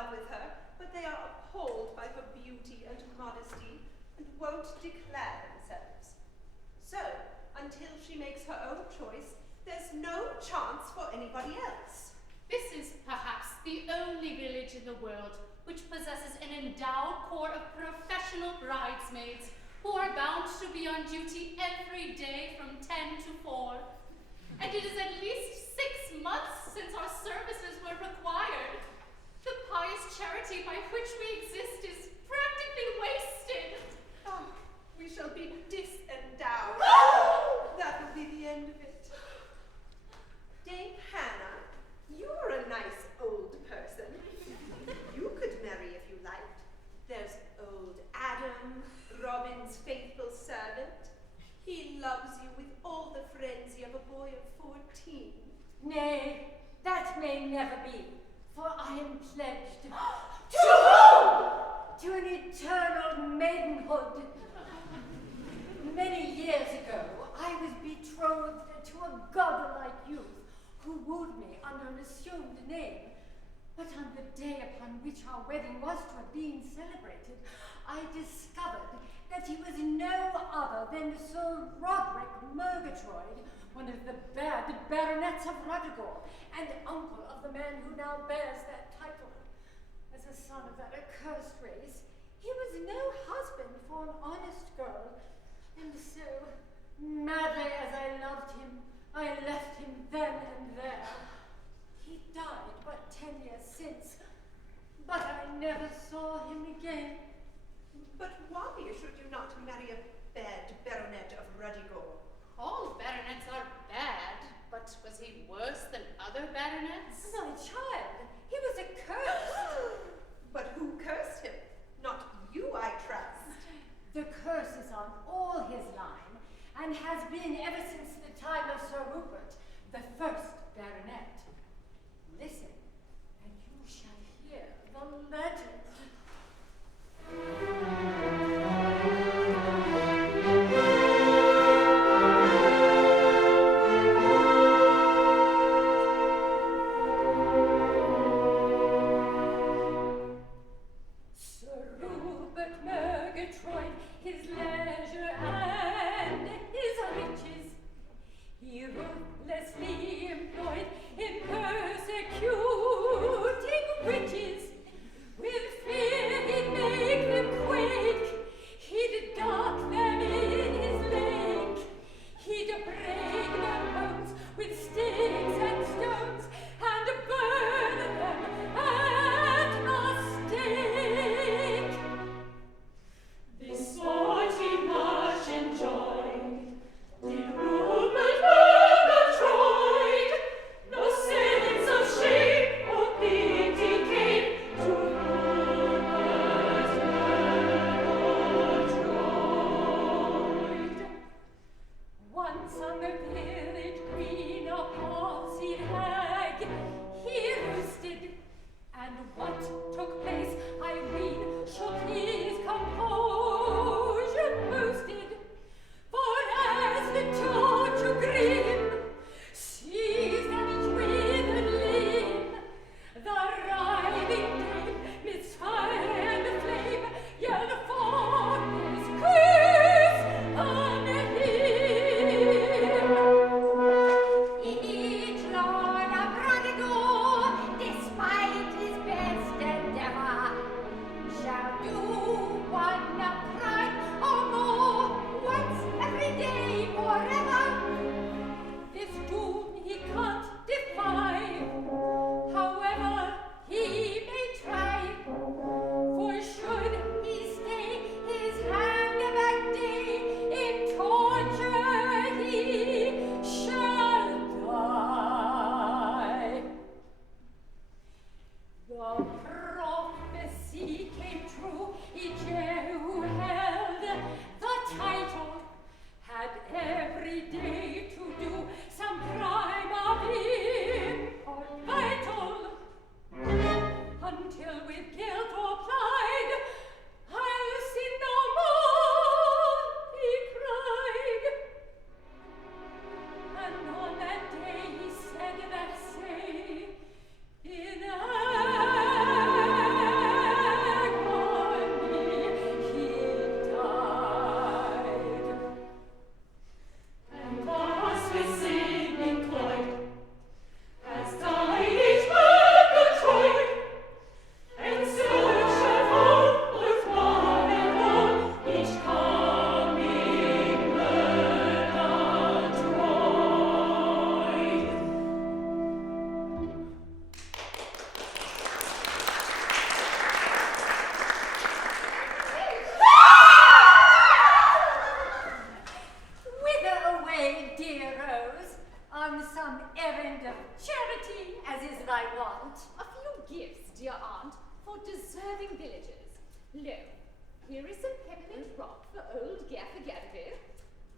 love with her, but they are appalled by her beauty and modesty and won't declare themselves. So, until she makes her own choice, there's no chance for anybody else. This is perhaps the only village in the world which possesses an endowed corps of professional bridesmaids who are bound to be on duty every day from 10 to 4. And it is at least 6 months since our services were required. The pious charity by which we exist is practically wasted. Oh, we shall be disendowed. That will be the end of it. Dame Hannah, you're a nice old person. You could marry if you liked. There's old Adam, Robin's faithful servant. He loves you with all the frenzy of a boy of 14. Nay, that may never be, for I am pledged To whom? to an eternal maidenhood. Many years ago, I was betrothed to a godlike youth who wooed me under an assumed name. But on the day upon which our wedding was to have been celebrated, I discovered that he was no other than Sir Roderic Murgatroyd, one of the baronets of Ruddigore, and uncle of the man who now bears that title. As a son of that accursed race, he was no husband for an honest girl, and so, madly as I loved him, I left him then and there. He died but 10 years since, but I never saw him again. But why should you not marry a bad baronet of Ruddigore? All baronets are bad, but was he worse than other baronets? My child, he was a curse. But who cursed him? Not you, I trust. The curse is on all his line, and has been ever since the time of Sir Rupert, the first baronet. Listen, and you shall hear the legend. Sir Rupert Murgatroyd, his leisure and his riches, he ruthlessly employed in persecuting witches. With fear he'd make them quake, he'd dark them in his lake, he'd break their bones with sticks and stones, and burn them at the stake. This sport he much enjoyed, did Rupert Murgatroyd, no sense of shame on some errand of charity, as is thy wont. A few gifts, dear aunt, for deserving villagers. Lo, here is some peppermint rock for old Gaffer Gabrielle,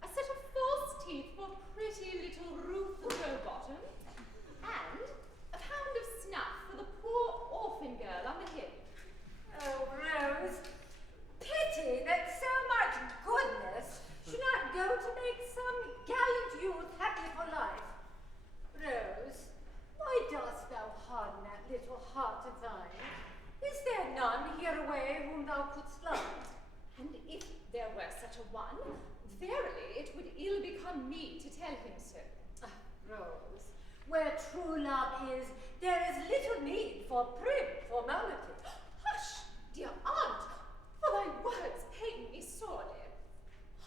a set of false teeth for pretty little Ruth Rowbottom, and a pound of snuff for the poor orphan girl on the hill. Oh, Rose, pity that so much goodness should not go to make some gallant youth happy for life. Rose, why dost thou harden that little heart of thine? Is there none hereaway whom thou couldst love? And if there were such a one, verily it would ill become me to tell him so. Ah, Rose, where true love is, there is little need for prim formality. Hush, dear aunt, for thy words pain me sorely.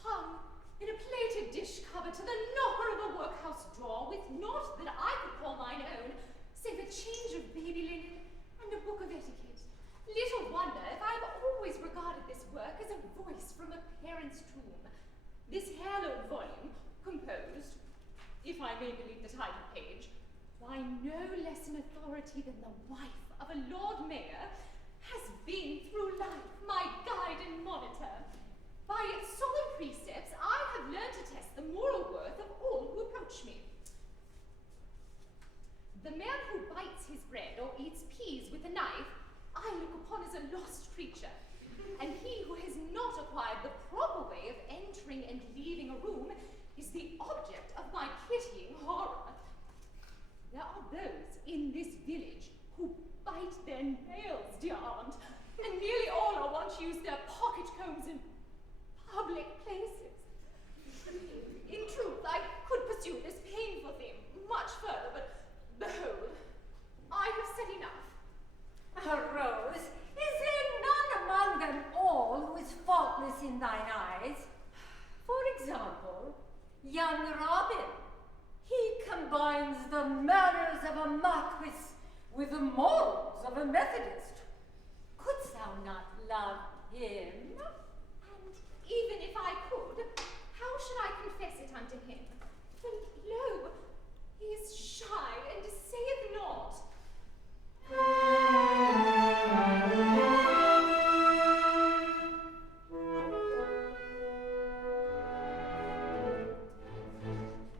Hung in a plated dish cover to the knocker of a workhouse door, with naught that I could call mine own, save a change of baby linen and a book of etiquette. Little wonder if I have always regarded this work as a voice from a parent's tomb. This hallowed volume, composed, if I may believe the title page, by no less an authority than the wife of a Lord Mayor, has been through life my guide and monitor. By its solemn precepts, I have learned to test the moral worth of all who approach me. The man who bites his bread or eats peas with a knife, I look upon as a lost creature, and he who has not acquired the proper way of entering and leaving a room is the object of my pitying horror. There are those in this village who bite their nails, dear aunt, and nearly all are wont to use their pocket combs in public places. In truth, I could pursue this painful theme much further, but behold, I have said enough. Rose, is there none among them all who is faultless in thine eyes? For example, young Robin. He combines the manners of a Marquis with the morals of a Methodist. Couldst thou not love him? And even if I could, how should I confess it unto him? For lo, he is shy and saith naught.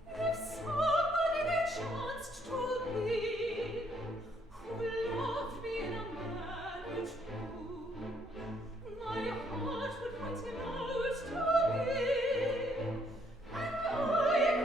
If somebody there chanced to be, who loved me in a manner true, my heart would put him out to be, and I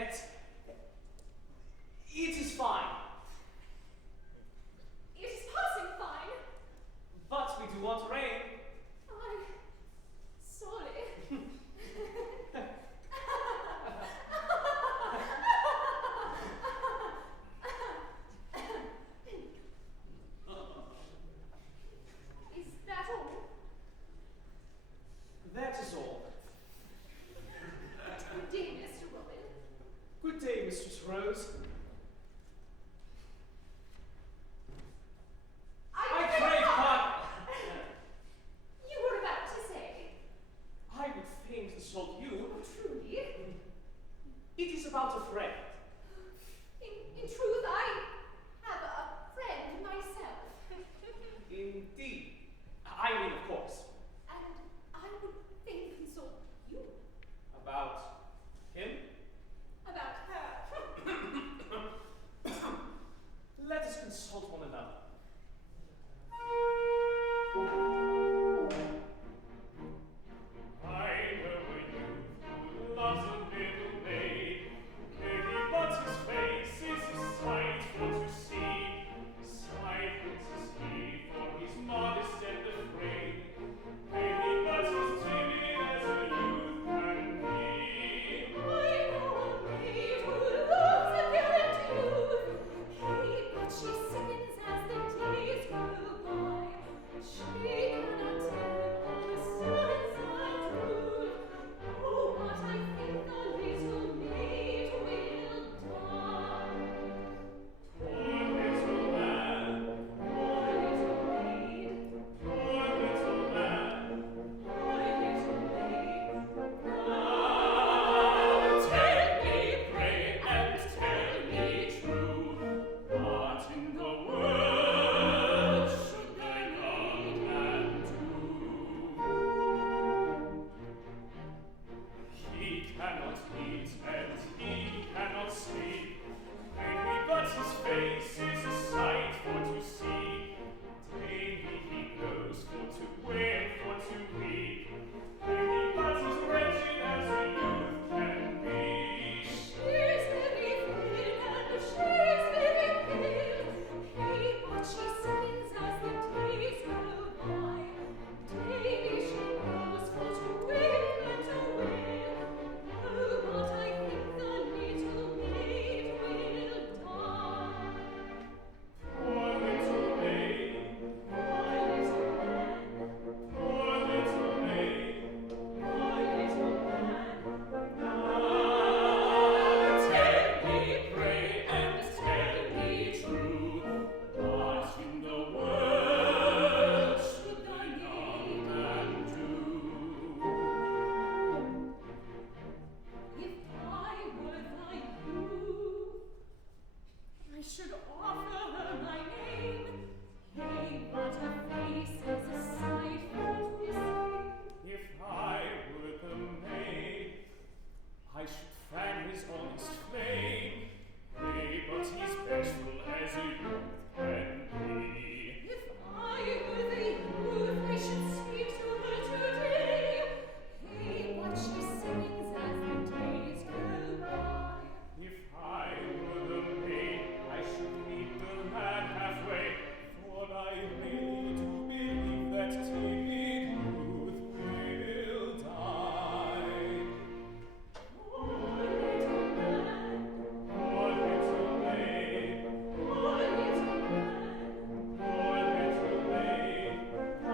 yet. It is fine. It is passing fine. But we do want rain. I'm sorry. Is that all? That is all. Good day, Mr. Robin. Good day, Mistress Rose. I crave pardon. You were about to say. I would fain consult you. Oh, truly? It is about a friend. In truth, I have a friend myself. Indeed. I mean, of course. And I would fain consult you About him? about her. Let us consult one another. I know a youth who loves a little maid. Maybe but his face is a sight for to see. Silent is he, for he's modest and afraid. Maybe but he's timid as a youth can be. I know a maid who loves a gallant youth. Hey, but she sickens as the days go by. She cannot tell her sons the truth. Oh, but I think the little maid will die. Poor little man, Poor little maid, poor little man. poor little maid. Now tell me, pray, and tell me true. What in the world should the young man do? He cannot eat and he cannot sleep. Maybe but his face is a sight for to see. Daily he goes for to wail, for to weep. Maybe but he's wretched as a youth can be. She's very thin and she's very pale. Hey, but she sickens as the days go by. Daily she goes for to wail and to wail. Oh, but I think the little maid will die. Poor little maid, Poor little man, poor little maid. poor little man. Now tell me, pray, and tell me true. What in the world should the young man do? If I were thy youth, I should offer her my name. Hey, but her face is a sight for to see. If I were the maid, I should fan his honest flame. Nay, but he's bashful as a youth can be. If I were the youth, I should speak to her today. Hey, but she sings as the days go by. If I were the maid, I should meet the lad halfway. For I really do believe that timid youth will die. Poor little man, Poor little maid, poor little man. poor little maid. I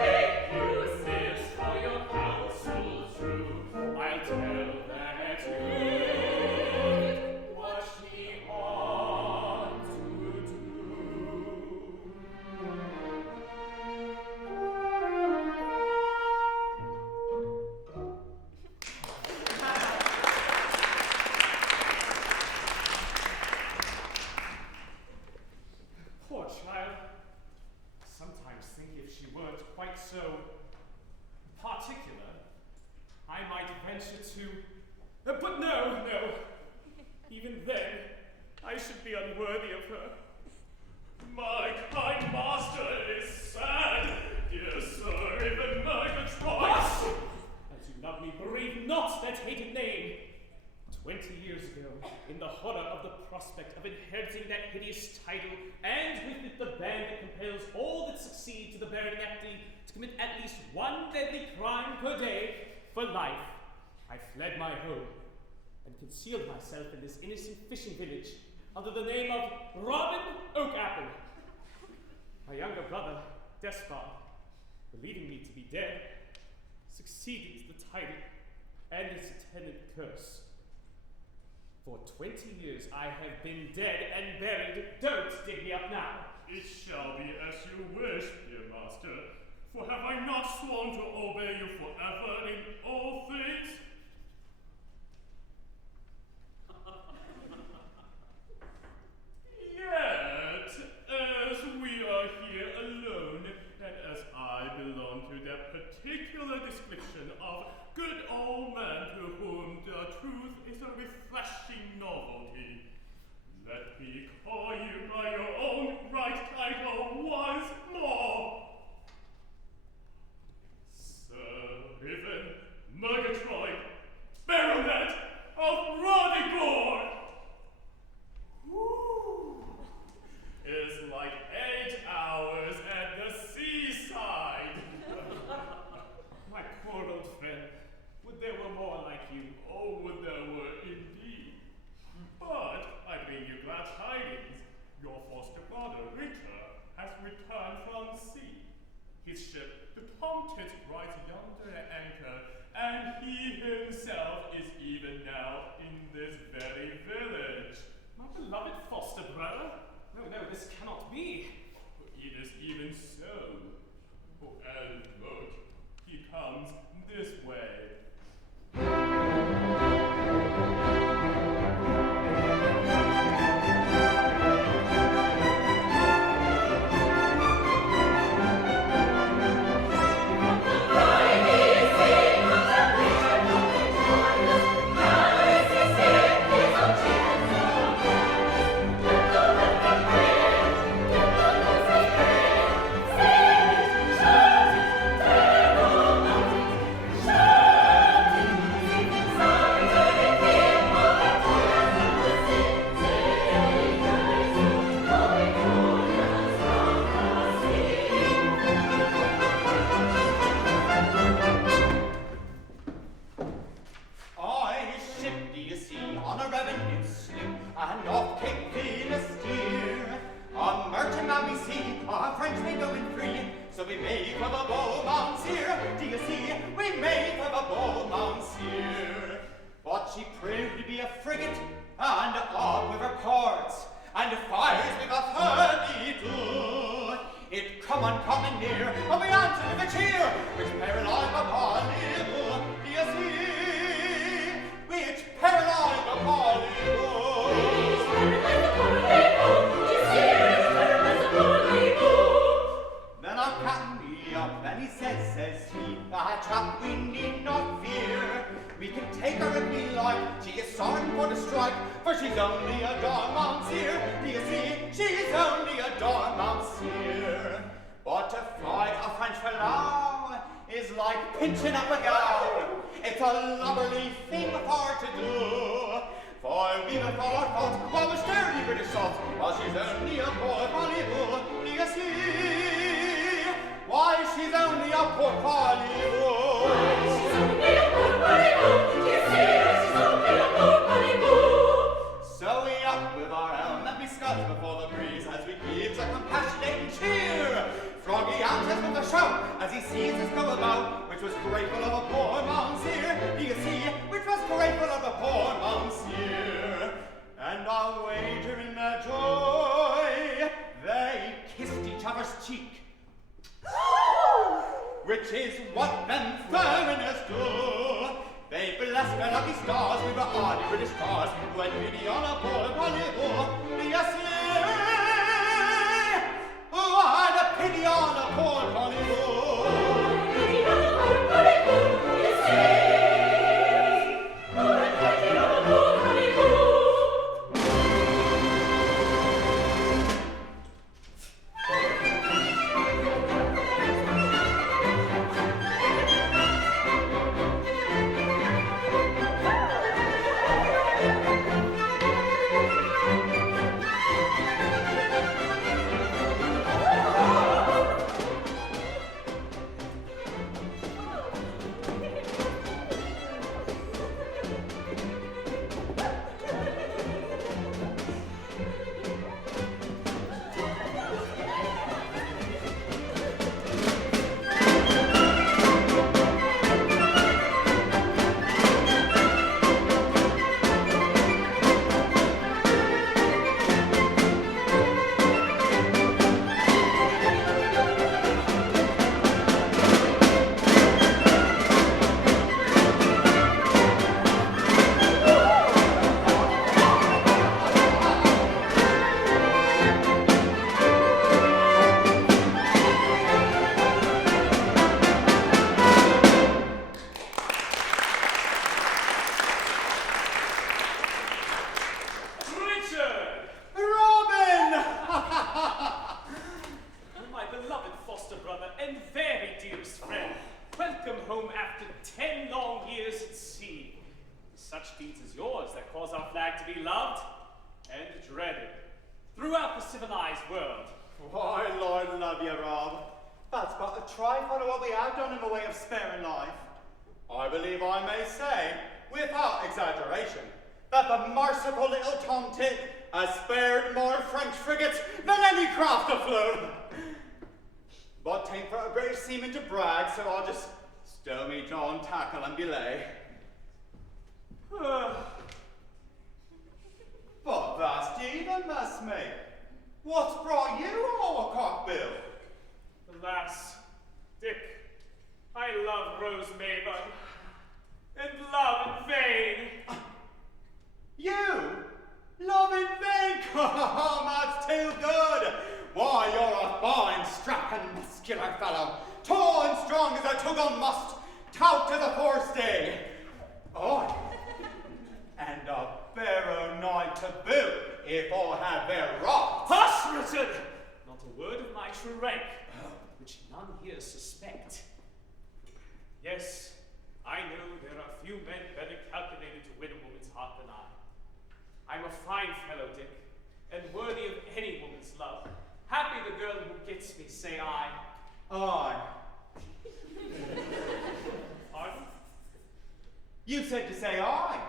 Thank you, sis, for your counsel true. I'll tell that youth what she ought to do. Poor child. Sometimes think if she weren't quite so particular, I might venture to. But no. Even then, I should be unworthy of her. My kind master is sad, dear sir, even Murgatroyd. As you love me, bereave not that hated name. 20 years ago, in the horror of the prospect of inheriting that hideous title, and with it the band that compels all that succeed to the baronetcy to commit at least one deadly crime per day for life, I fled my home and concealed myself in this innocent fishing village under the name of Robin Oakapple. My younger brother, Despard, believing me to be dead, succeeded to the title and its attendant curse. For 20 years I have been dead and buried. Don't dig me up now. It shall be as you wish, dear master. For have I not sworn to obey you forever in all things? Yet, as we are here alone, and as I belong to that particular description of good old man to whom the truth is a refreshing novelty, let me call you by your own right title once more. Sir Riven Murgatroyd, Baronet of Ruddigore. Is like 8 hours at the seaside. My poor old friend, would there were more like you. Oh, would there were indeed. But I bring you glad tidings. Your foster brother, Ritter, has returned from sea. His ship, the Dauntless, rides yonder at anchor, and he himself is even now in this very village. My beloved foster brother? No, this cannot be. It is even so. Oh, and look, he comes this way. to be loved and dreaded throughout the civilized world. Why, Lord love you, Rob. That's but a trifle of what we have done in the way of sparing life. I believe I may say, without exaggeration, that the merciful little Tom Tit has spared more French frigates than any craft afloat. But 'tain't for a British seaman to brag, so I'll just stow me jaw and tackle and belay. But vast ye the messmate. What's brought you all a cockbill? Alas, Dick, I love Rose Maybud, and love in vain. You? Love in vain? That's too good. Why, you're a fine, strapping, muscular fellow, tall and strong as a tug-on must, tout to the forestay. Aye, and a barrow knight to boot, if all have their rights. Hush, Richard! Not a word of my true rank, which none here suspect. Yes, I know there are few men better calculated to win a woman's heart than I. I'm a fine fellow, Dick, and worthy of any woman's love. Happy the girl who gets me, say I. Aye. Pardon? You said to say aye.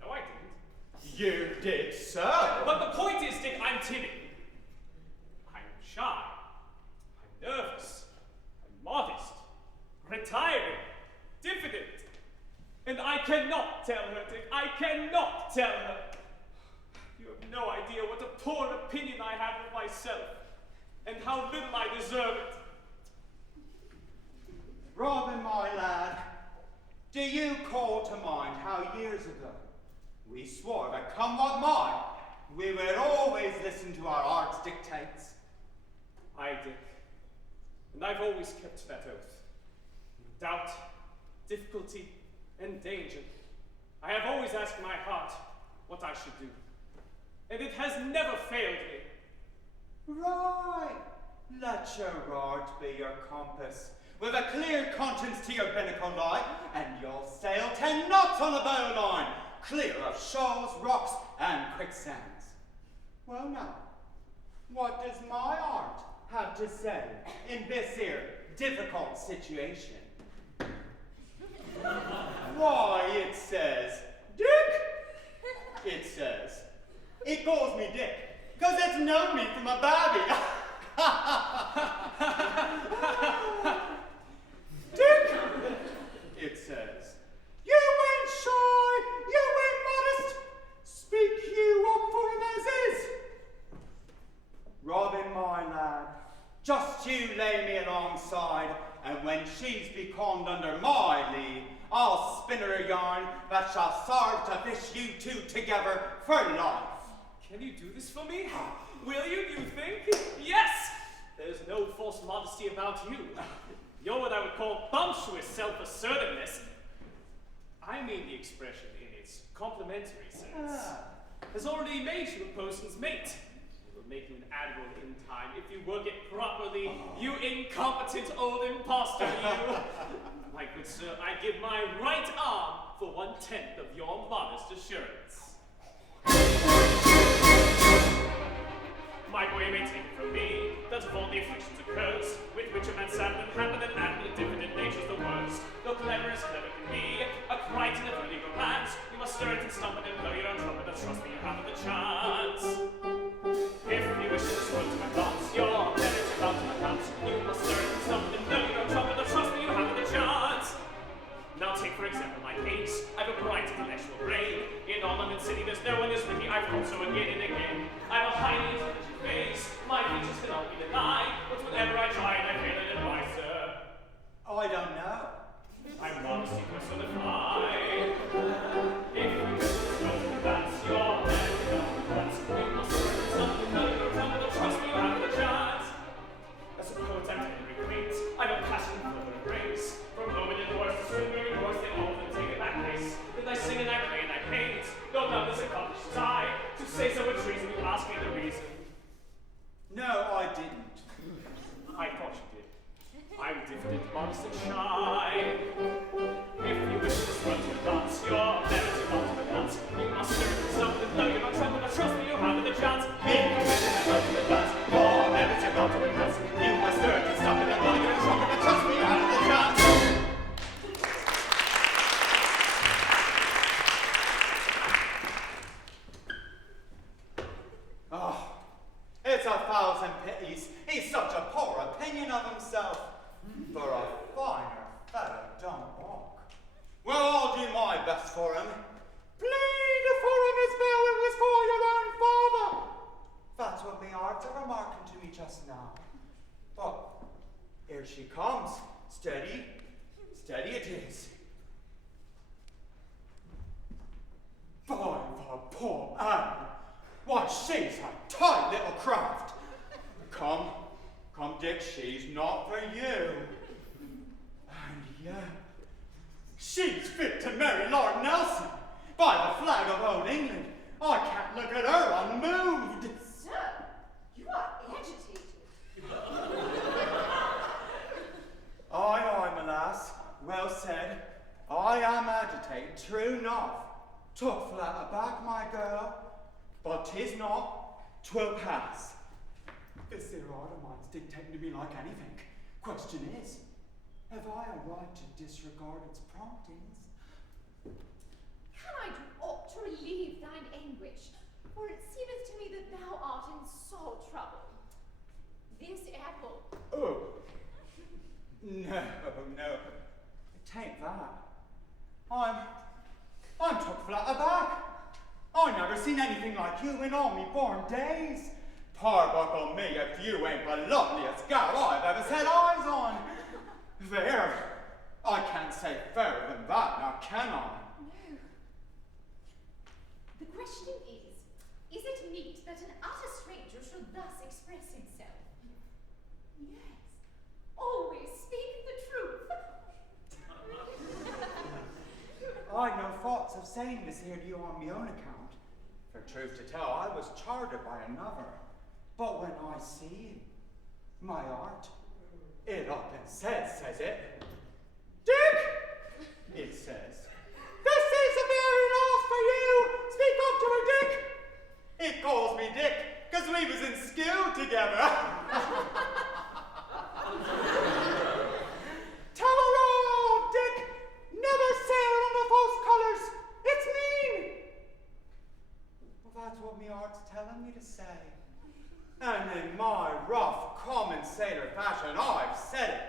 No, I didn't. You did so. But the point is, Dick, I'm timid. I'm shy. I'm nervous. I'm modest. Retiring. Diffident. And I cannot tell her, Dick. I cannot tell her. You have no idea what a poor opinion I have of myself, and how little I deserve it. Robin, my lad, do you call to mind how years ago we swore that come what might, we would always listen to our heart's dictates? Aye, Dick. And I've always kept that oath. In doubt, difficulty, and danger, I have always asked my heart what I should do. And it has never failed me. Right. Let your heart be your compass, with a clear conscience to your binnacle lie, and you'll sail 10 knots on a bowline, clear of shoals, rocks, and quicksands. Well now, what does my art have to say in this here difficult situation? Why, it says, Dick! It says, it calls me Dick, 'cause it's known me from a babby. Dick! It says, you ain't shy, you ain't modest, speak you up for him as is. Robin, my lad, just you lay me alongside, and when she's becalmed under my lee, I'll spin her a yarn that shall serve to fish you two together for life. Can you do this for me? Will you, do you think? Yes! There's no false modesty about you. You're what I would call bumptious self-assertiveness. I mean the expression in its complimentary sense. Has already made you a person's mate. It will make you an admiral in time if you work it properly, you incompetent old impostor, you. My good sir, I give my right arm for 1/10 of your modest assurance. My boy, you may take it from me, that of all the afflictions occurs, with which a man saddled and hampered and added, indifferent nature's the worst. Though clever as clever can be, a crichton of legal romance, you must stir it and stumble and blow your own trumpet, and trust me, you haven't the chance. If you wish this world to advance, your merit about to advance, you must stir it and stumble and blow your own trumpet, and trust me, you haven't the chance. Now take for example my case. I've a bright intellectual brain. In all London City there's no one as witty. I've thought so again and again. I've a highly intelligent face. My features cannot be denied. But whenever I try and I fail in advice, sir. Oh, I don't know. I'm modesty personified. If you know that's your man, that's we must learn something. No, you don't tell me, trust me, you have the chance. As a poet I'm very great. I've a passion for the grace. From moment in voice to swing very voice, they all then take it back place. Then I sing and I play and I paint. No love is accomplished as I. To say so with treason, you ask me the reason. No, I didn't. she's a tight little craft. Come, Dick, she's not for you. And yet, she's fit to marry Lord Nelson. By the flag of old England, I can't look at her unmoved. Sir, you are agitated. Aye, my lass, well said. I am agitated, true enough. Took flat aback, my girl, but 'tis not, 'twill pass. This here art of mine's dictating to me like anything. Question is, have I a right to disregard its promptings? Can I do aught to relieve thine anguish? For it seemeth to me that thou art in sore trouble. This apple. Oh. No. Tain't that. I'm took flat aback. I never seen anything like you in all me born days. Parbuckle me if you ain't the loveliest gal I've ever set eyes on. There. I can't say fairer than that, now can I? No. The question is it meet that an utter stranger should thus express himself? Yes. Always speak the truth. I'd no thoughts of saying this here to you on my own account. For truth to tell, I was chartered by another. But when I see my art, it up and says it. Dick! It says, this is a very loss for you! Speak up to her, Dick! It calls me Dick, because we was in school together. Tell her all, Dick! Never sail under false colours! It's mean! Well, that's what me art's telling me to say. And in my rough, common sailor fashion, I've said it.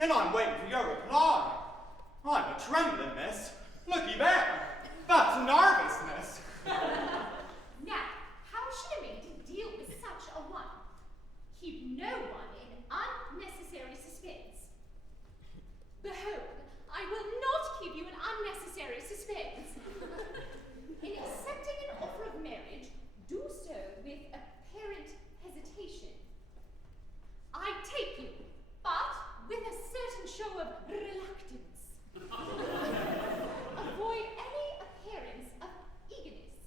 And I'm waiting for your reply. I'm a trembling, miss. Looky there. That's nervousness. Now, how should a maiden deal with such a one? Keep no one in unnecessary suspense. Behold, I will not keep you in unnecessary suspense. In accepting an offer of marriage, do so with apparent hesitation. I take you, but with a certain show of reluctance. Avoid any appearance of eagerness.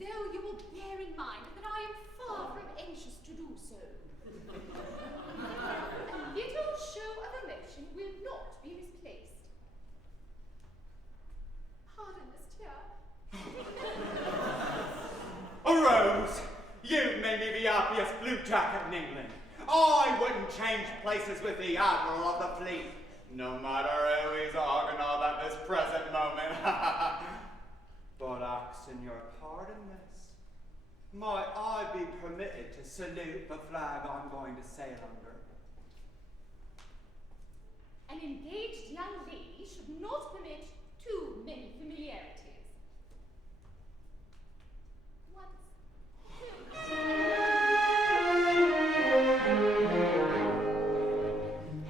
Though you will bear in mind that I am far from anxious to do so. A little show of emotion will not be misplaced. Pardon this tear. A rose! You've made me the happiest blue jacket in England. I wouldn't change places with the Admiral of the fleet, no matter who he's arguing of at this present moment. But asking your pardon, miss, might I be permitted to salute the flag I'm going to sail under? An engaged young lady should not permit too many familiarities. Once.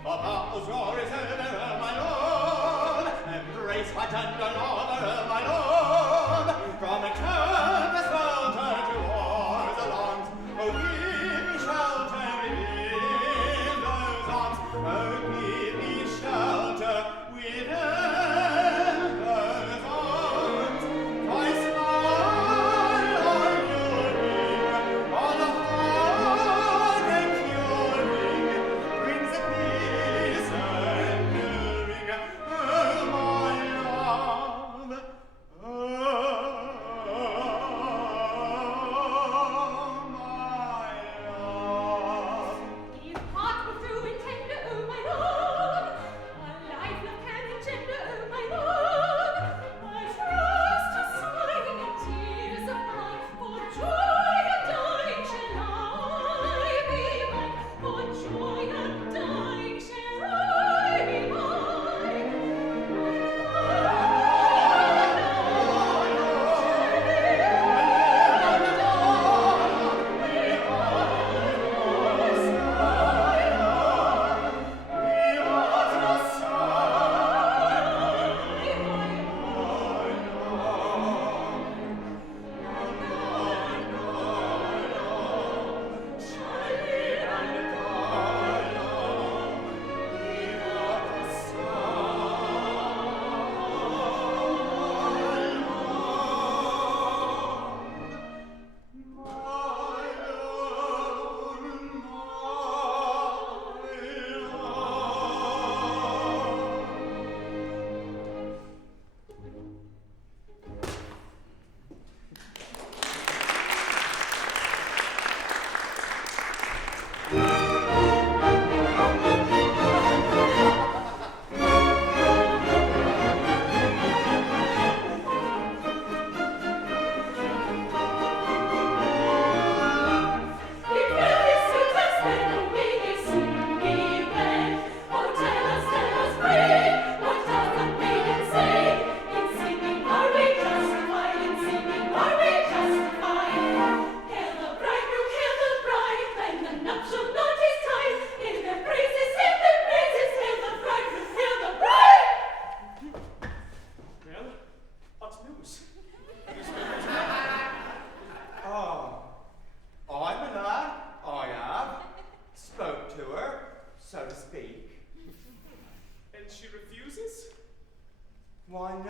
The battle's roar is over, my lord. Embrace my tender lover, my lord. From a canvas welter to war's alarms, oh, give me shelter within those arms. Oh, give me shelter within those arms. I smile on your ring, on the heartache curing, brings a peace enduring. Oh, my love, oh,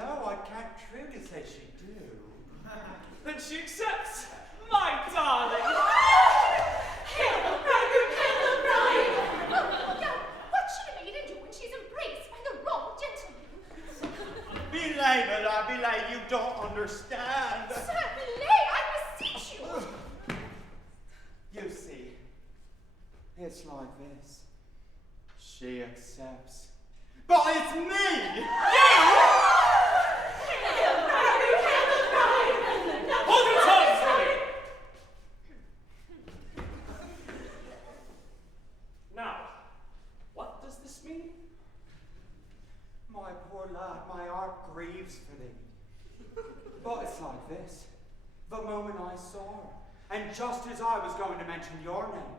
no, I can't truly say she do. Then she accepts, my darling. Hail the bridegroom, hail the bride! Now, what should a maiden do when she's embraced by the wrong gentleman? Belay, my lad, belay, you don't understand. Sir, belay, I beseech you! You see, it's like this. She accepts. But it's me! You! Hail the bridegroom, hail the bride! Hold your tongues, Lily! Now, what does this mean? My poor lad, my heart grieves for thee. But it's like this. The moment I saw her, and just as I was going to mention your name,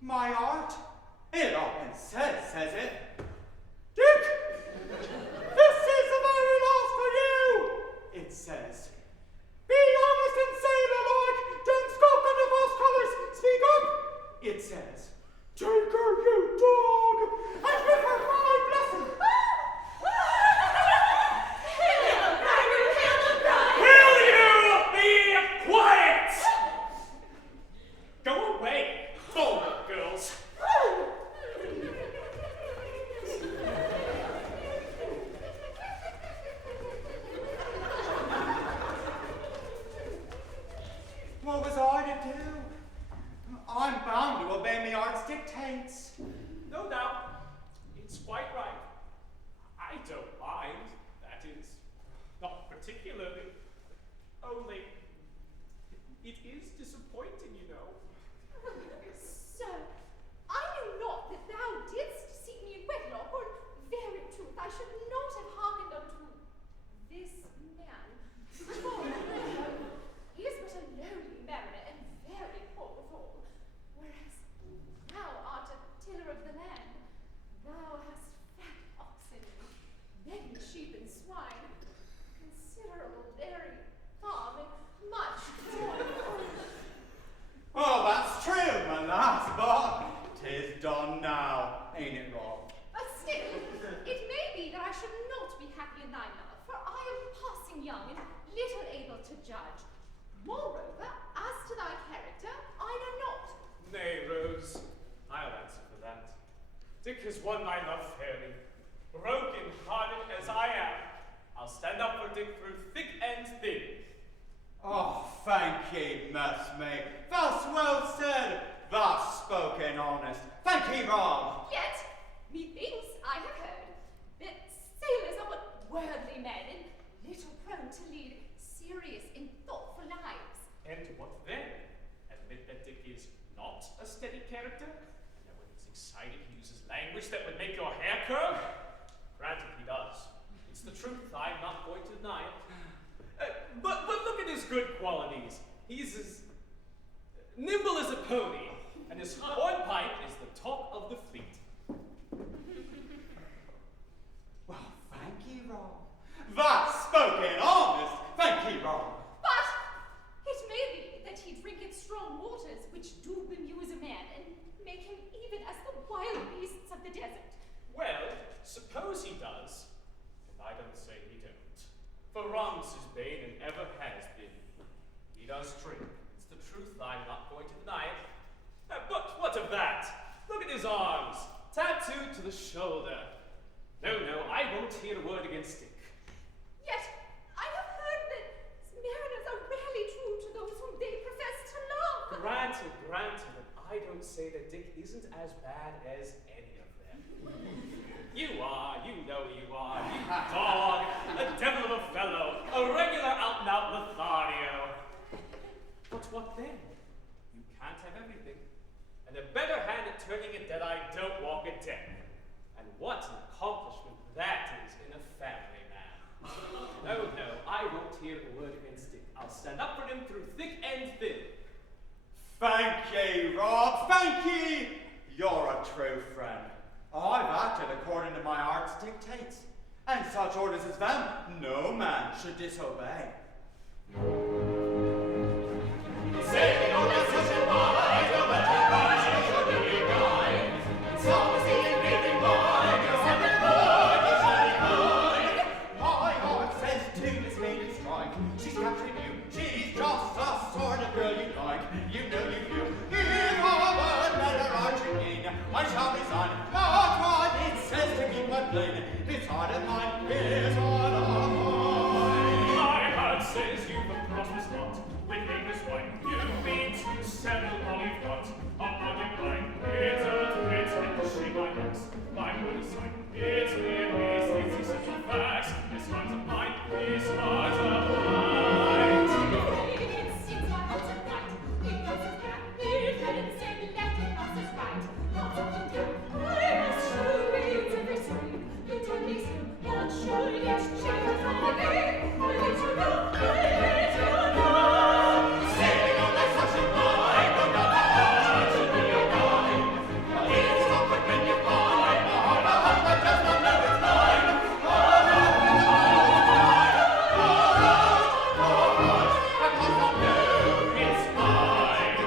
my heart, it up and says it. Dick! This is the very last for you! It says, be honest and sailor-like, don't skulk under false colours, speak up! It says, take her, you dog, and give her my blessing! Hail the bridegroom, hail the bride! Will you be quiet? Go away, vulgar girls. What was I to do? I'm bound to obey my heart's dictates. No doubt, it's quite right. I don't mind, that is, not particularly. Only, it is disappointing, you know. Sir, I knew not that thou didst seek me in wedlock, or very truth, I should not have hearkened unto this man. For he is but a lowly mariner and very poor withal, whereas thou art a tiller of the land. Thou hast fat oxen, many sheep and swine, considerable dairy farm, and much corn. Oh, that's true, my lass, but 'tis done now, ain't it, Rob? Still, it may be that I should not be happy in thy love, for I am passing young and little able to judge. Moreover, as to thy character, I know not. Nay, Rose, I'll answer for that. Dick has won my love fairly. Broken-hearted as I am, I'll stand up for Dick through thick and thin. Oh, thank ye, messmate. That's well said. That's spoken honest. Thank ye, Rob. Yet, methinks I have heard that sailors are but worldly men and little prone to lead serious and thoughtful lives. And what then? Admit that Dick is not a steady character? And that when he's excited he uses language that would make your hair curl? Granted he does. It's the truth, I'm not going to deny it. But look at his good qualities. He's as nimble as a pony, and his hornpipe is the talk of the fleet. Well, thank ye, Rob. That's spoken honest. Thank ye, Rob. But it may be that he drinketh strong waters which do bemuse a man and make him even as the wild beasts of the desert. Well, suppose he does, and I don't say he don't. For rum's his bane and ever has been. He does drink. It's the truth, I'm not going to deny it. But what of that? Look at his arms, tattooed to the shoulder. No, I won't hear a word against Dick. Yet I have heard that mariners are rarely true to those whom they profess to love. Granted, but I don't say that Dick isn't as bad as any of them. You are, you know you are, you dog, a devil of a fellow, a regular out-and-out Lothario. But what then? You can't have everything. And a better hand at turning a dead-eye don't walk a deck. And what an accomplishment that is in a family man. No, I won't hear a word against Dick. I'll stand up for him through thick and thin. Thank ye, Rob. Thank ye. You're a true friend. I've acted according to my heart's dictates, and such orders as them no man should disobey. Say no decision by, no better by, should be right. So is the invading mind, your separate mind, you should be kind. My heart says She's captured you. She's just the sort of girl you like. You know you do. If our word men are arching in, I shall resign. Not what it says to me quite plain. This heart of mine is all of mine. My heart says you've a prosperous lot. With English wine, you mean to settle all you've got. Upon your blind, it's a pretend she my hands. My word is signed. It's essential facts. This heart's of mine. This heart's of mine. It seems my heart's a right. It doesn't care. It headed say left and us is right. Not something good. I must show you every spring. You tell me so. Not sure yet. Change my name. I let you know. I let you know. Sailing on that such a line, no doubt the heart should be a guide. It's not but when you find a heart that does not know it's mine. A heart that does not know it's mine.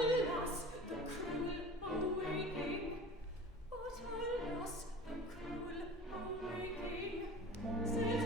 alas, the cruel awaking. But alas, the cruel awaking. Says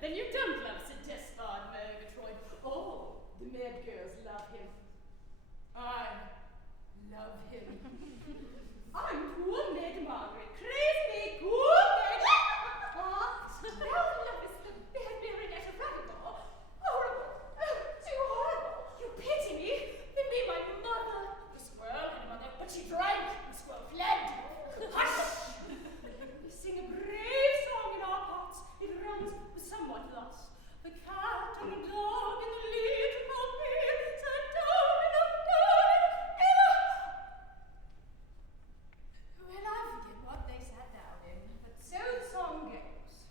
then you don't love Sir Despard, Murgatroyd. Oh, the maid girls love him. I love him. I'm poor Maid Margaret, crazy poor Maid. Thou lovest the fair Baroness of Ruddigore. Horrible, too horrible. You pity me, then be my mother. The squirrel had a mother, but she drank. The squirrel fled. Hush! We sing a brave song in our parts. It runs somewhat thus. The cat and the dog and the little pig sat down in a garden. Well, I forget what they sat down in, but so the song goes.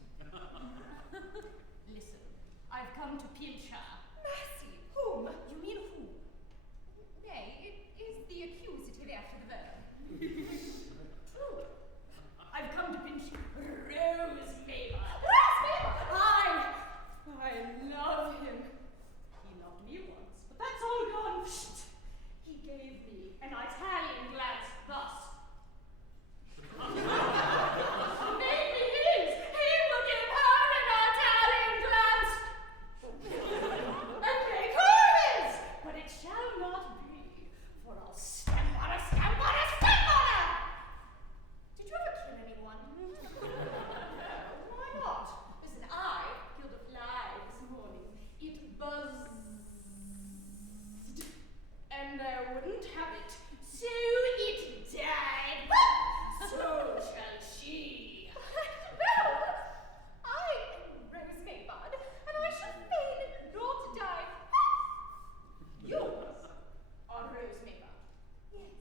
Listen, I've come to pinch her. Mercy, whom? You mean who? Nay, it is the accusative after the verb. True. I've come to pinch Rose Maybud. I love him. He loved me once, but that's all gone. Psst. He gave me an Italian glance thus. Maybe his. He will give her an Italian glance. And make her his. But it shall not be, for I'll stamp on her, stamp on her, stamp on her. Did you ever kill anyone? Why not? Listen, I killed a fly this morning. It buzzed, and I wouldn't have it, so it died. So shall she. No, I am Rose Maybud, and I shall fain not die. You are Rose Maybud. Yes,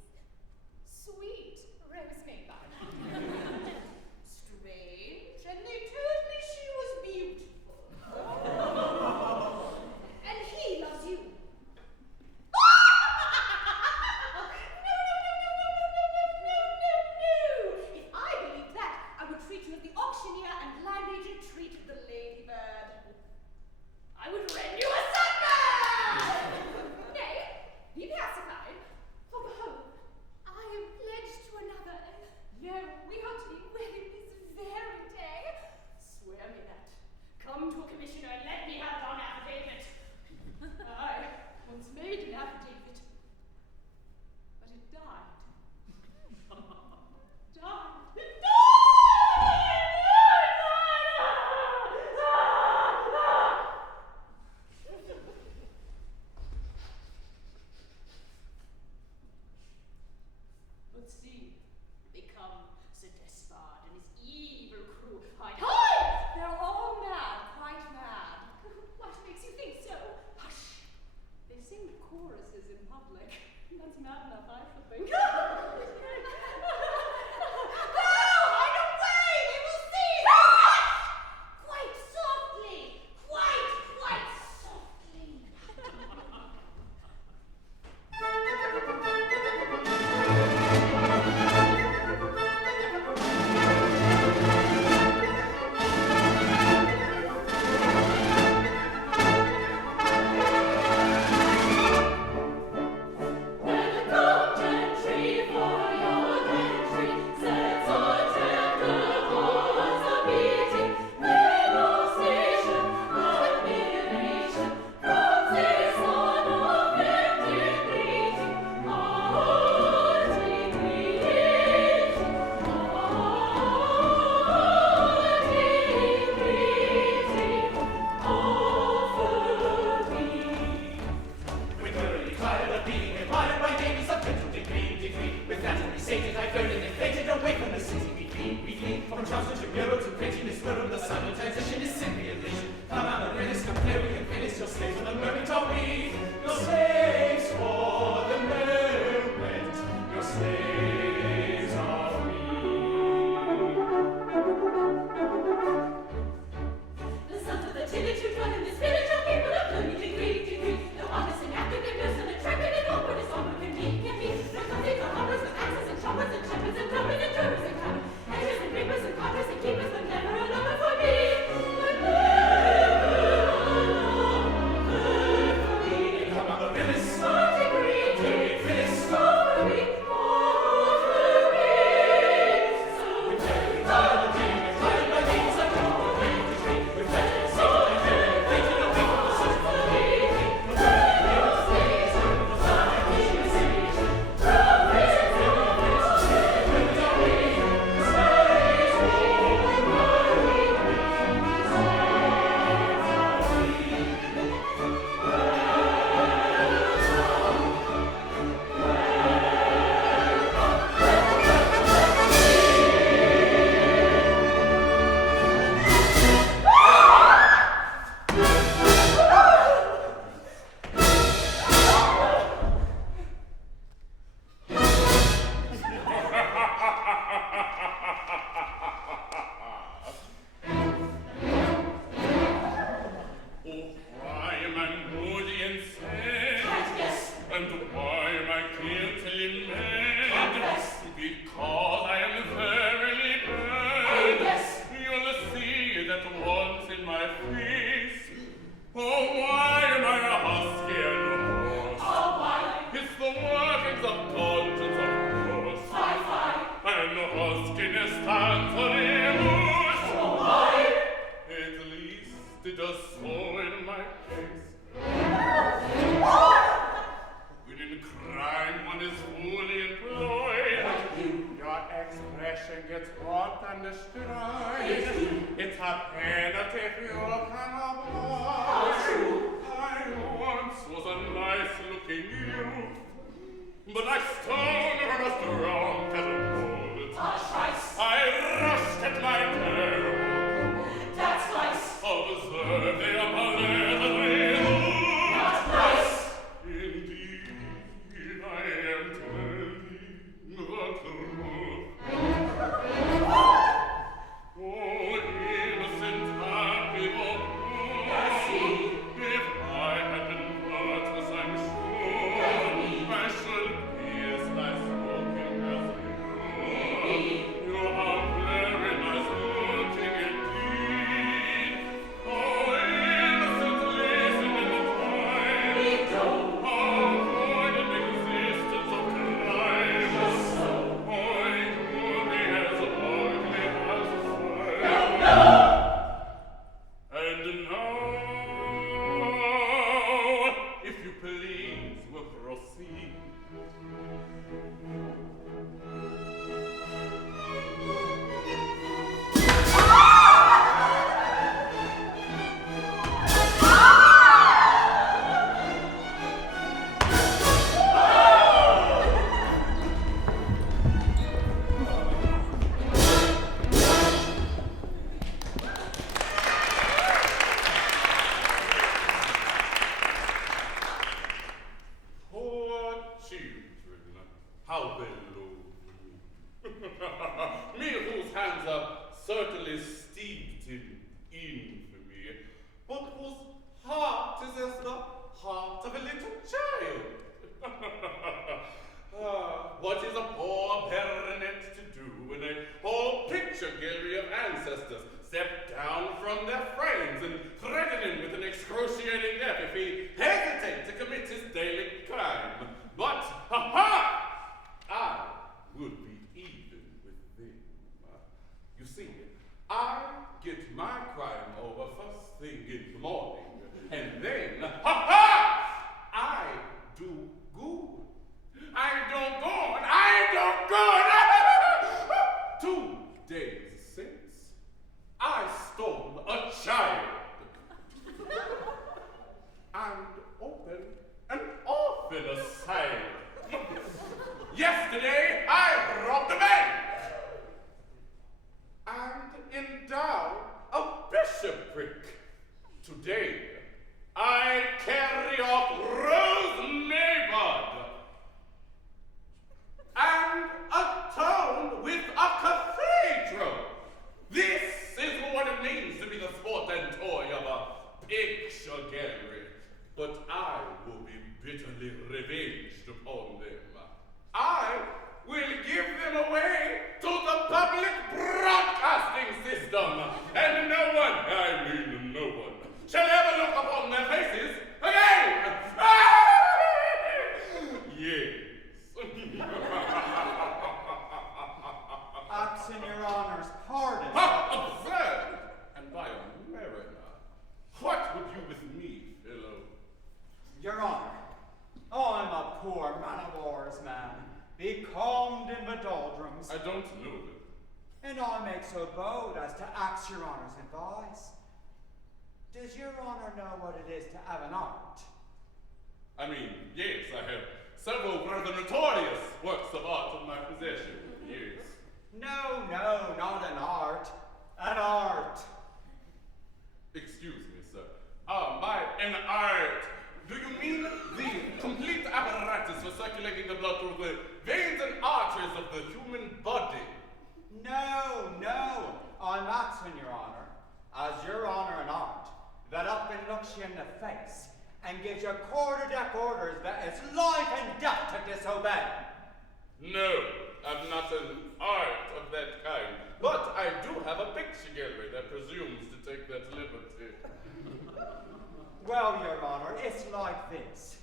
sweet Rose Maybud. Strange, and they told me she was beautiful. And he loves you. No. If I believed that, I would treat you as the auctioneer and land agent treated the ladybird. I would rend you asunder! Nay, be pacified. For behold, I am pledged to another, and lo, we are to be wedded this very day. Swear me that. Come to a commissioner and let me have it on affidavit. I once made an affidavit, but it died. But see, they come, Sir Despard and his evil crew. Hi! They're all mad, quite mad. What makes you think so? Hush! They sing choruses in public. That's mad enough, I should think. Hide away! They will see! Quite softly! Quite softly! When the golden tree for your why am I a husky and a horse? Oh, why? It's the workings of conscience, of course. Fie. And the huskiness stands for remorse. Oh, why? At least it does so in my case. When in crime one is fully employed, your expression gets warped and destroyed. It's a penalty if you can avoid. I once was a nice-looking youth, but I stoned her as drunk as a bull. Trice. I rushed at my peril. That's nice. Observe the apology. Not nice. Indeed, I am telling the truth. Oh, innocent, happy boy. If I had been virtuous, I'm sure I should be as nice-looking as you. You are very nice-looking indeed. Oh, innocent, listen in the time. Avoid the existence of crime. Oh, you be as ugly as fire. And now, if you please, we'll proceed. Poor children, how they loathe me. Me whose hands are certainly steeped in infamy, but whose heart is as the heart of a little child. What is a poor baronet to do when a whole picture gallery of ancestors step down from their frames and threaten him with an excruciating death if he hesitates to commit his daily crime? But, I would be even with them. You see, I get my crime over first thing in the morning, and then, I do good. I don't good! 2 days since, I stole a child and opened an orphan asylum. Yesterday, I robbed a bank and endowed a bishopric. Today, I carry off Rose Maybud and atone with a cathedral. This is what it means to be the sport and toy of a picture gallery. But I will be bitterly revenged upon them. I will give them away to the public broadcasting system, and no one, I mean no one, shall ever look upon their faces again! Yes. Asking your honor's pardon. Absurd! And by a mariner, what would you with me, fellow? Your honor, I'm a poor man-of-war's man, becalmed in the doldrums. I don't know them. And I make so bold as to ask your honor's advice. Does your honor know what it is to have an art? I mean, yes, I have several rather notorious works of art in my possession, yes. No, not an art. An art. Excuse me, sir. By an art, do you mean the complete apparatus for circulating the blood through the veins and arteries of the human body? No, I'm asking your honor, as your honor an art, that up and looks you in the face and gives you quarterdeck orders that it's life and death to disobey. No, I'm not an art of that kind, but I do have a picture gallery that presumes to take that liberty. Well, Your Honor, it's like this.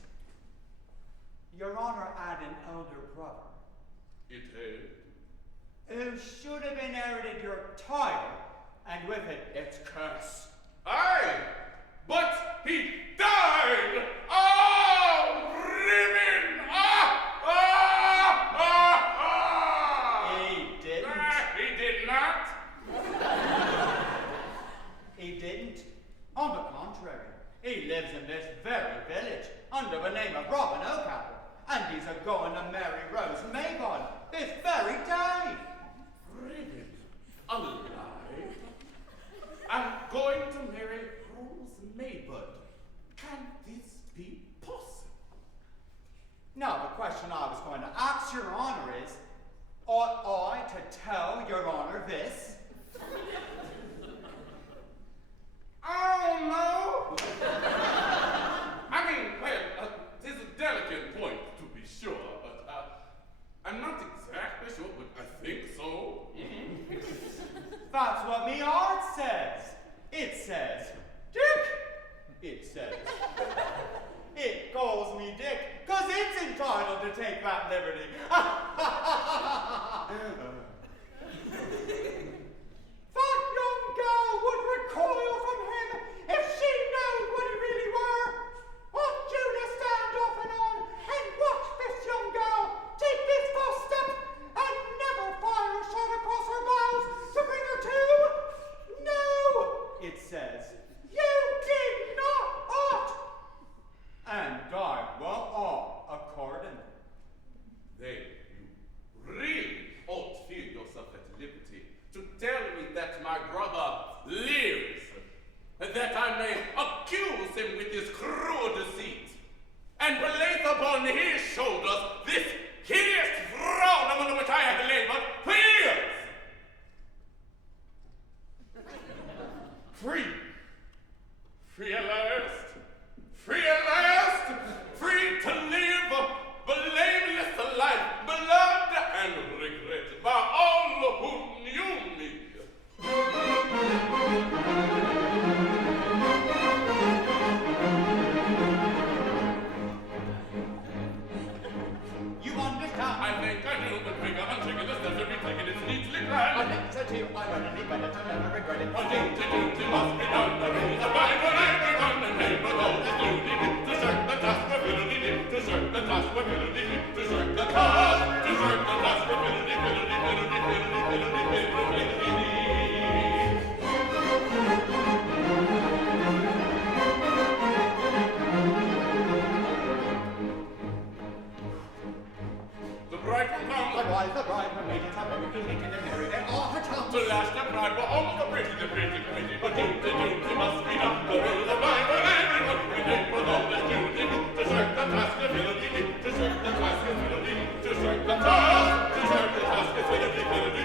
Your Honor had an elder brother. It had. Who should have inherited your title, and with it, its curse. Aye, but he died! Oh, ribbon! He didn't. He did not. He didn't. On the contrary, he lives in this very village under the name of Robin Oakapple, and he's a-going to marry Rose Maybud this very day. Ribbon, alive. I'm going to marry Rose Maybud. Can this be possible? Now, the question I was going to ask Your Honor is, ought I to tell Your Honor this? I don't know. I mean, well, it's a delicate point, to be sure, but I'm not exactly sure, but I think so. That's what me art says. It says, Dick. It says. It calls me Dick, 'cause it's entitled to take that liberty. That young girl would recoil from him if she knew what he really were. Want you to stand off and on and watch this young girl take this false step and never fire a shot across her bows to bring her to? No, it says, you did not ought. And I will ought according. Then you really ought to feel yourself at liberty to tell me that my brother lives, and that I may accuse him with this cruel deceit, and place upon his shoulders this hideous frown among which I have labored for years. Free. Free at last. Free at last. Free to live a blameless life, beloved and regretted by all who knew me. You understand? I think I do, but bigger and trigger the steps to be taken is neatly planned. I think so too. I run any better to never regret it. A duty must be done. The rules abide for everyone, and paper all is duty. To shirk the task of ability, to shirk the task of ability, to shirk the task, to shirk the task of ability, The bride will come. Likewise, the bride when maidens have everything neat and merry, they all her tongues. To last the bride will almost a pretty committee. A duty must be done. The rules abide for everyone, and paper all is duty. To shirk the task of ability, to shirk the task of ability, to shirk the task, to shirk the task of ability.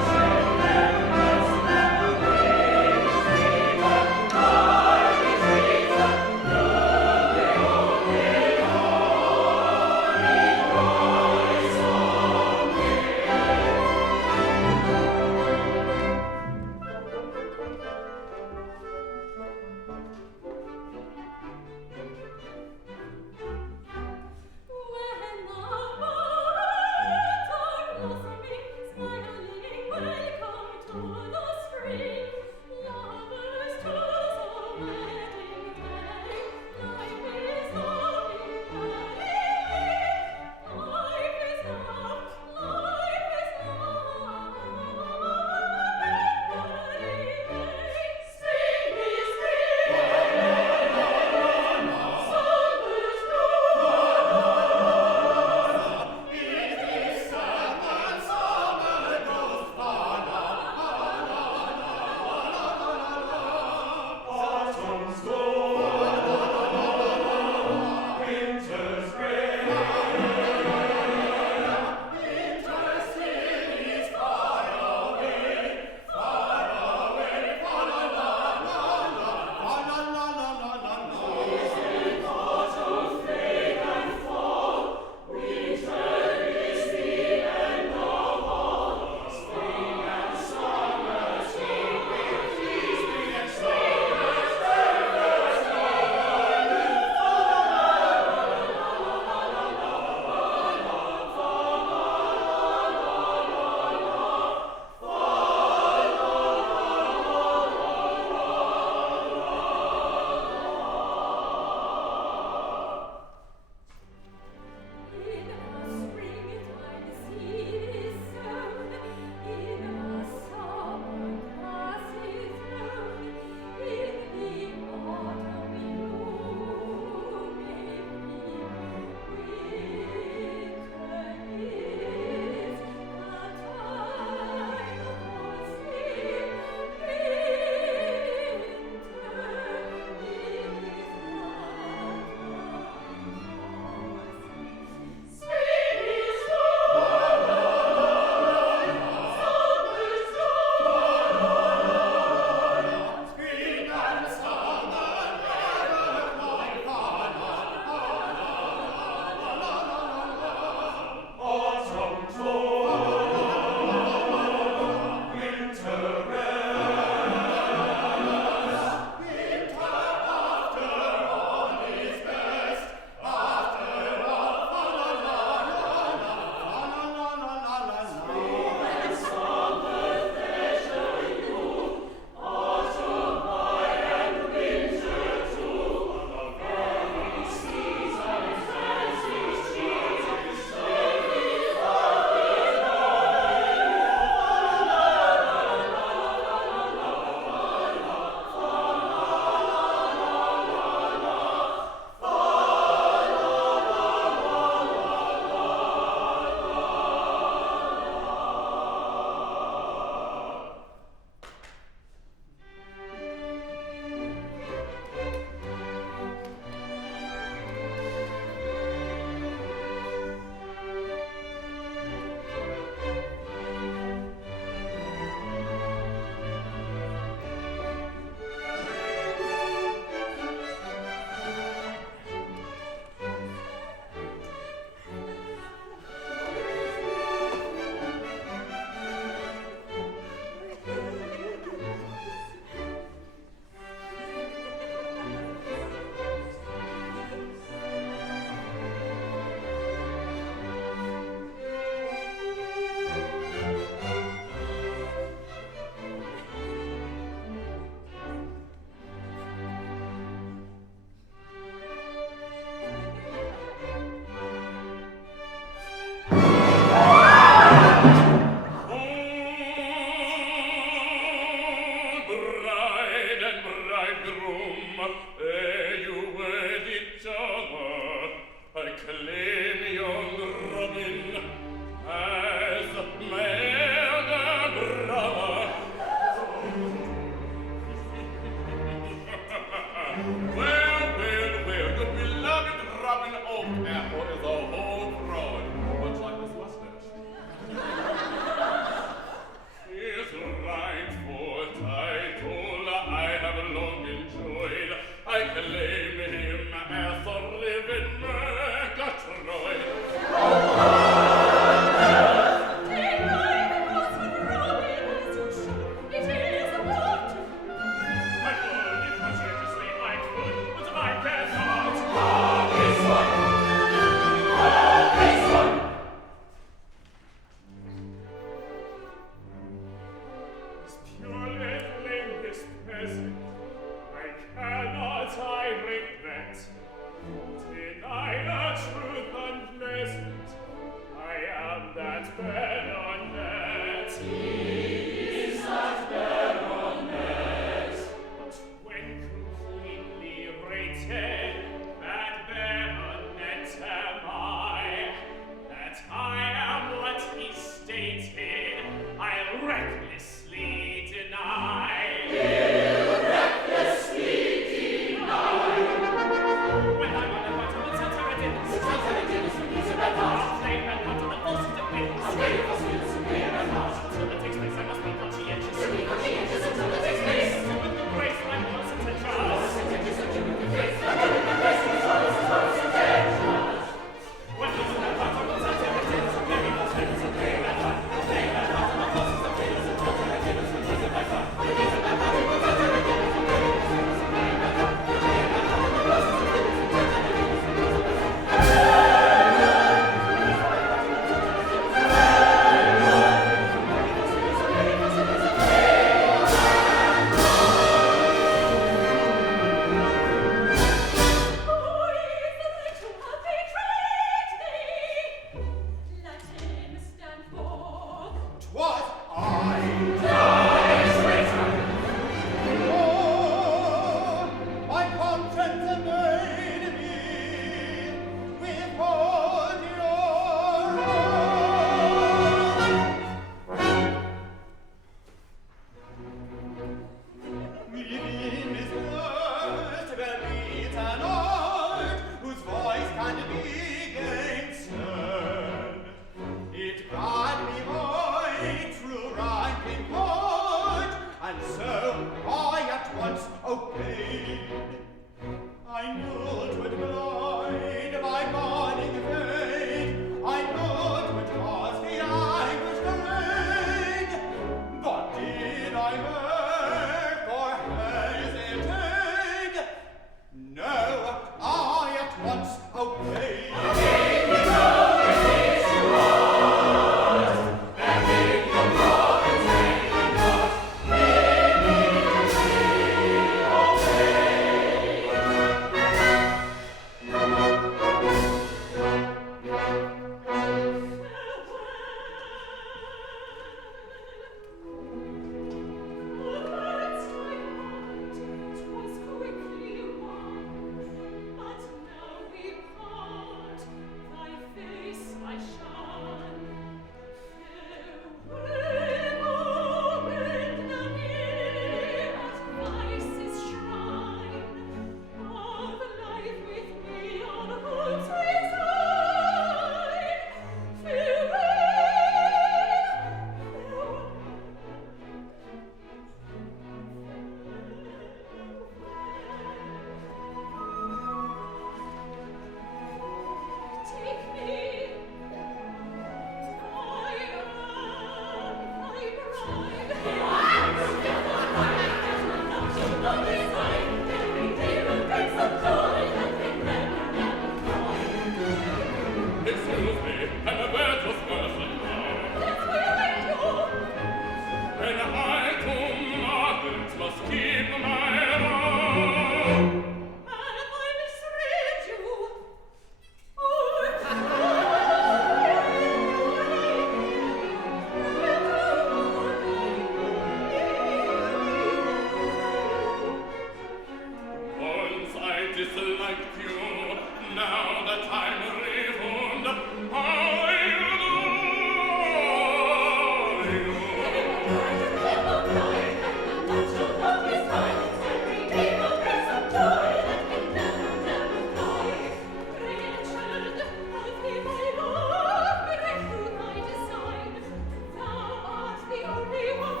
Only one